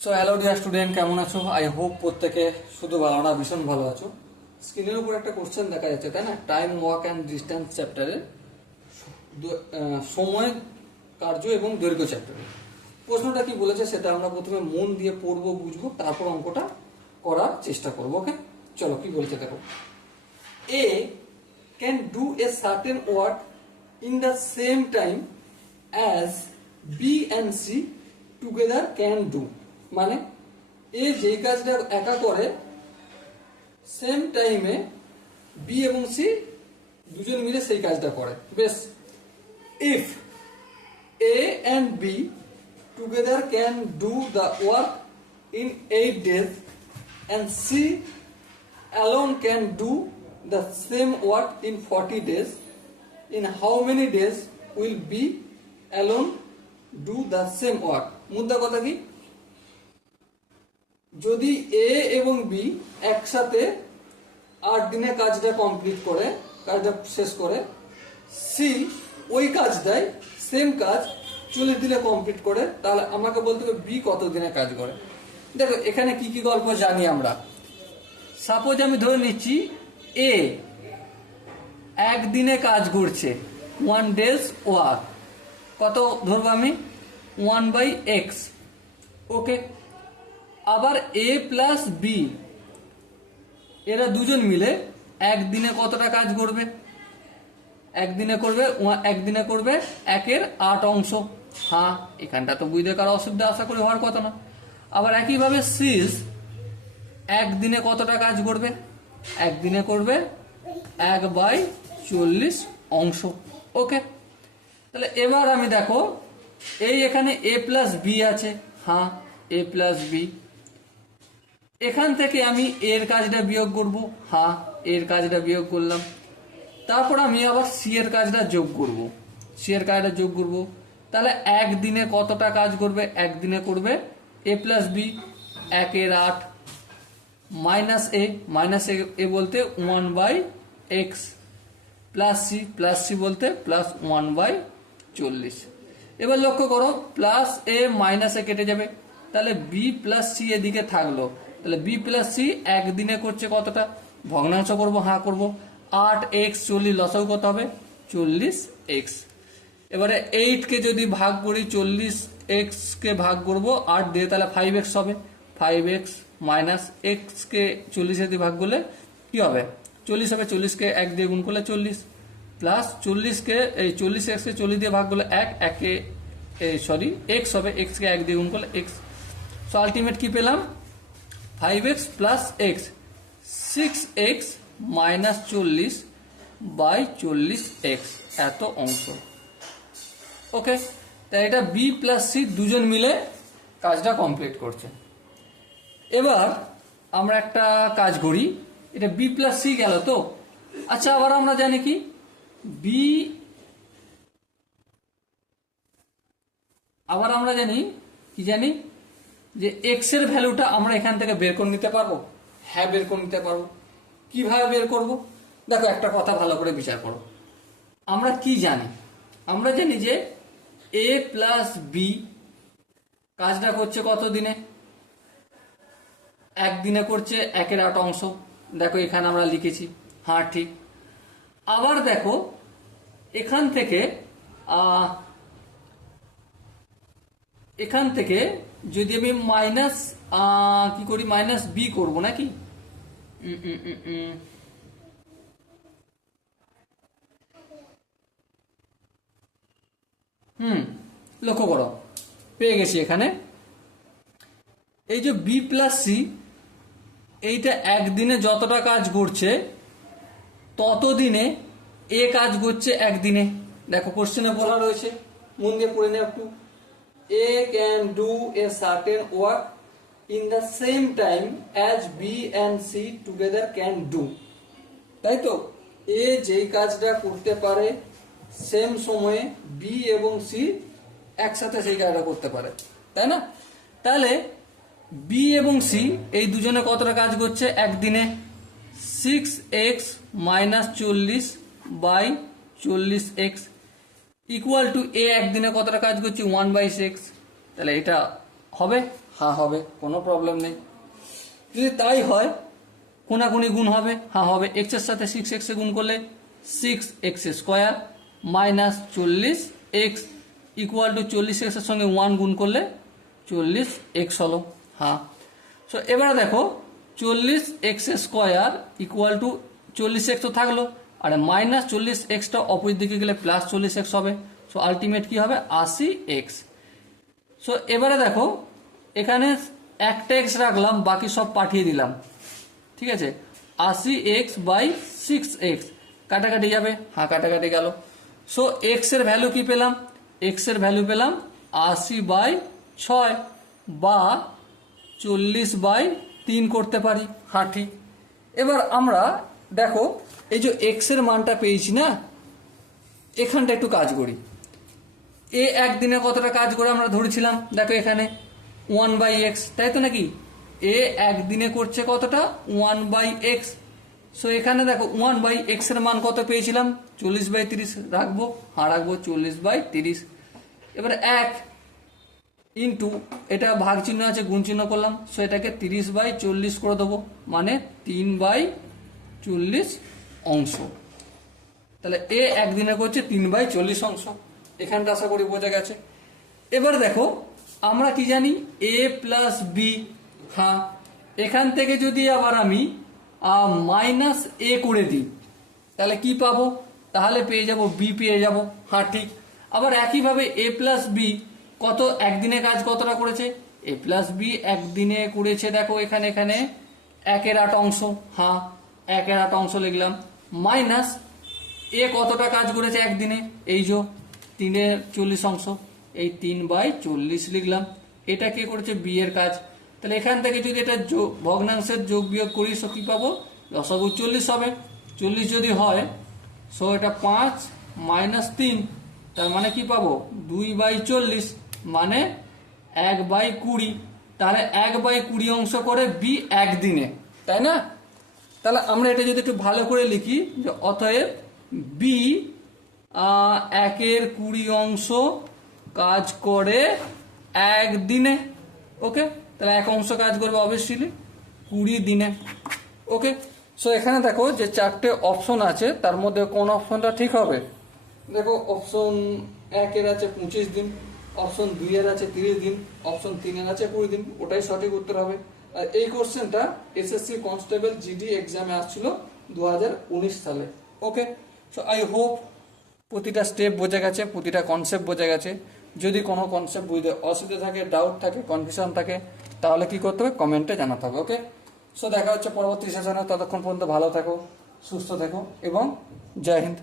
So hello dear student, কেমন আছো? I hope প্রত্যেকে শুধু ভালো না, ভীষণ ভালো আছো। স্ক্রিনের উপর একটা কোশ্চেন দেখা যাচ্ছে, তাই না? টাইম, ওয়াক অ্যান্ড ডিস্টেন্স চ্যাপ্টারের সময়, কার্য এবং দৈর্ঘ্য চ্যাপ্টারে প্রশ্নটা কি বলেছে সেটা আমরা প্রথমে মন দিয়ে পড়বো, বুঝবো, তারপর অঙ্কটা করার চেষ্টা করবো। ওকে, চলো কি বলছে দেখো। A can do a certain work in the same time as B and C together can do. মানে এ যেই কাজটা একা করে সেম টাইমে বি এবং সি দুজন মিলে সেই কাজটা করে। বেশ, if A and B together can do the work in 8 days and C alone can do the same work in 40 days, in how many days will B alone do the same work? মুদ্রা কথা কি, যদি এ এবং B একসাথে 8 দিনে কাজটা complete করে, কাজটা শেষ করে, সি ওই কাজটাই সেম কাজ 40 দিনে কমপ্লিট করে, তাহলে আমাকে বলতে হবে বি কত দিনে কাজ করে। দেখো এখানে কি কি গল্প জানি আমরা। সাপোজ আমি ধরে নিচ্ছি এ একদিনে কাজ করছে, 1 days ওয়ার্ক, কত ধরবো আমি? 1/x। ওকে, আবার এ প্লাস বি এরা দুজন মিলে একদিনে কতটা কাজ করবে? একদিনে করবে 1/8 অংশ। হ্যাঁ, এখানটা তো বুঝতে কারো অসুবিধা আশা করি হওয়ার কথা না। আবার একইভাবে সিস একদিনে কতটা কাজ করবে? একদিনে করবে 1/40 অংশ। ওকে, তাহলে এবার আমি দেখো এই এখানে এ প্লাস বি আছে। হ্যাঁ, এ প্লাস বি, এখান থেকে আমি এর কাজটা বিয়োগ করব। হ্যাঁ, এর কাজটা বিয়োগ করলাম। তারপর আমি আবার সি এর কাজটা যোগ করব। তাহলে একদিনে কতটা কাজ করবে? একদিনে করবে এ প্লাস বি 1/8 মাইনাস এ বলতে 1/x প্লাস সি বলতে প্লাস 1/40। এবার লক্ষ্য করো, প্লাস এ মাইনাস এ কেটে যাবে, তাহলে বি প্লাস সি এদিকে থাকলো। তাহলে বি প্লাস সি একদিনে করছে কতটা? ভগ্নাংশ করব। হ্যাঁ করব। 8x 40 লসাগু কত হবে? 40x। এবারে 8 কে যদি ভাগ করি, 40x কে ভাগ করব 8 দিয়ে, তাহলে 5x হবে। 5x মাইনাস x কে 40 দিয়ে ভাগ করলে কি হবে? 40 হবে। 40 কে 1 দিয়ে গুণ করলে 40, প্লাস 40 কে এই 40x কে 40 দিয়ে ভাগ করলে 1 কে x হবে। x কে 1 দিয়ে গুণ করলে x। সো আলটিমেট কি পেলাম? 5x plus x, 6x minus 40/40x, এত অংশ। ওকে, তাই এটা বি প্লাস সি দুজন মিলে কাজটা কমপ্লিট করছে। এবার আমরা একটা কাজ করি, এটা বি প্লাস সি গেল তো। আচ্ছা, আবার আমরা জানি কি জানি যে এক্স এর ভ্যালুটা আমরা এখান থেকে বের করে নিতে পারবো। হ্যাঁ, বের করে নিতে পারবো। কিভাবে বের করব? দেখো একটা কথা ভালো করে বিচার করো। আমরা কি জানি? আমরা জানি যে এ প্লাস বি কাজটা করছে কত দিনে? একদিনে করছে 1/8 অংশ। দেখো এখানে আমরা লিখেছি। হ্যাঁ ঠিক। আবার দেখো এখান থেকে যদি আমি মাইনাস কি করি, মাইনাস বি করবো নাকি? লক্ষ্য করো, পেয়ে গেছি এখানে। এই যে বি প্লাস সি, এইটা একদিনে যতটা কাজ করছে ততদিনে এ কাজ করছে একদিনে। দেখো কোশ্চেনে বলা রয়েছে, মন দিয়ে পড়ে নেও একটু। A can do a certain work in the same time as B and C together can do. তাই তো, এ যেই কাজটা করতে পারে সেম সময়ে বি এবং সি একসাথে সেই কাজটা করতে পারে, তাই না? তাহলে বি এবং সি এই দুজনে কতটা কাজ করছে একদিনে? 6x minus 40/40x equal to এ একদিনে কতটা কাজ করছে? 1/6। তাহলে এটা হবে হ্যাঁ হবে, কোনো প্রবলেম নেই। যদি তাই হয় কোনাকুনি গুণ হবে, হ্যাঁ হবে। এক্সের সাথে 6x গুণ করলে 6x square minus 40x equal to 40x এর সঙ্গে 1 গুণ করলে 40x হলো, হ্যাঁ। সো এবারে দেখো 40x square equal to 40x তো থাকলো, আর মাইনাস 40xটা অপোজিট দিকে গেলে প্লাস 40x হবে। সো আলটিমেট কি হবে 80x। সো এবারে দেখো এখানে একটা এক্স রাখলাম, বাকি সব পাঠিয়ে দিলাম, ঠিক আছে। 80x বাই 6x কাটাকাটি যাবে, হ্যাঁ কাটাকাটি গেল। সো এক্স এর ভ্যালু কি পেলাম, এক্স এর ভ্যালু পেলাম 80/6 বা 40/3 করতে পারি, হ্যাঁ ঠিক। এবার আমরা দেখো এই যে এক্স এর মানটা পেয়েছি না, এখানটা একটু কাজ করি। এ একদিনে কতটা কাজ করে আমরা ধরেছিলাম, দেখো এখানে 1/x, তাই তো নাকি? এ একদিনে করছে কতটা 1/x। সো এখানে দেখো 1/x এর মান কত পেয়েছিলাম 40/30 রাখবো, হ্যাঁ রাখবো 40/30। এবার 1 ইন্টু এটা ভাগ চিহ্ন আছে গুণ চিহ্ন করলাম, সো এটাকে 30/40 করে দেবো, মানে 3/40 অংশ। তাহলে এ একদিনে করছে 3/40 অংশ। এখানটা আশা করি বোঝা গেছে। এবার দেখো আমরা কি জানি a প্লাস বি, হ্যাঁ এখান থেকে যদি আবার আমি মাইনাস এ করে দিই তাহলে কি পাবো, তাহলে পেয়ে যাব বি পেয়ে যাব, হ্যাঁ ঠিক। আবার একইভাবে এ প্লাস বি কত একদিনে কাজ কতটা করেছে, এ প্লাস বি একদিনে করেছে দেখো এখানে 1/8 অংশ, হ্যাঁ 1/8 অংশ লিখলাম, মাইনাস এ কতটা কাজ করেছে একদিনে, এই যে 3/40 অংশ, এই 3/40 লিখলাম। এটা কে করেছে, বি এর কাজ। তাহলে এখান থেকে যদি এটা ভগ্নাংশের যোগ বিয়োগ করি সো কি পাবো, লসাগু 40 হবে। 40 যদি হয় সো এটা 5 মাইনাস 3, তার মানে কি পাবো 2/40, মানে 1/20। তাহলে 1/20 অংশ করে বি একদিনে, তাই না? তাহলে আমরা এটা যদি একটু ভালো করে লিখি যে অতএব বি 1/20 অংশ কাজ করে একদিনে, ওকে। তাহলে 1 অংশ কাজ করবে অবশ্যই 20 দিনে, ওকে। সো এখানে দেখো যে 4টে অপশন আছে, তার মধ্যে কোন অপশনটা ঠিক হবে, দেখো অপশন 1 এর আছে 25 দিন, অপশন 2 এর আছে 30 দিন, অপশন 3 এর আছে 20 দিন, ওটাই সঠিক উত্তর হবে। আর এই কোশ্চেনটা এসএসসি কনস্টেবল জিডি এক্সামে আসছিল 2019 সালে, ওকে। সো আই হোপ প্রতিটা স্টেপ বোঝা গেছে, প্রতিটা কনসেপ্ট বোঝা গেছে। যদি কোনো কনসেপ্ট বুঝতে অসুবিধা থাকে, ডাউট থাকে, কনফিউশন থাকে, তাহলে কি করতে হবে, কমেন্টে জানাতে হবে, ওকে। সো দেখা হচ্ছে পরবর্তী সেশনে, ততক্ষণ পর্যন্ত ভালো থাকো, সুস্থ থাকো এবং জয় হিন্দ।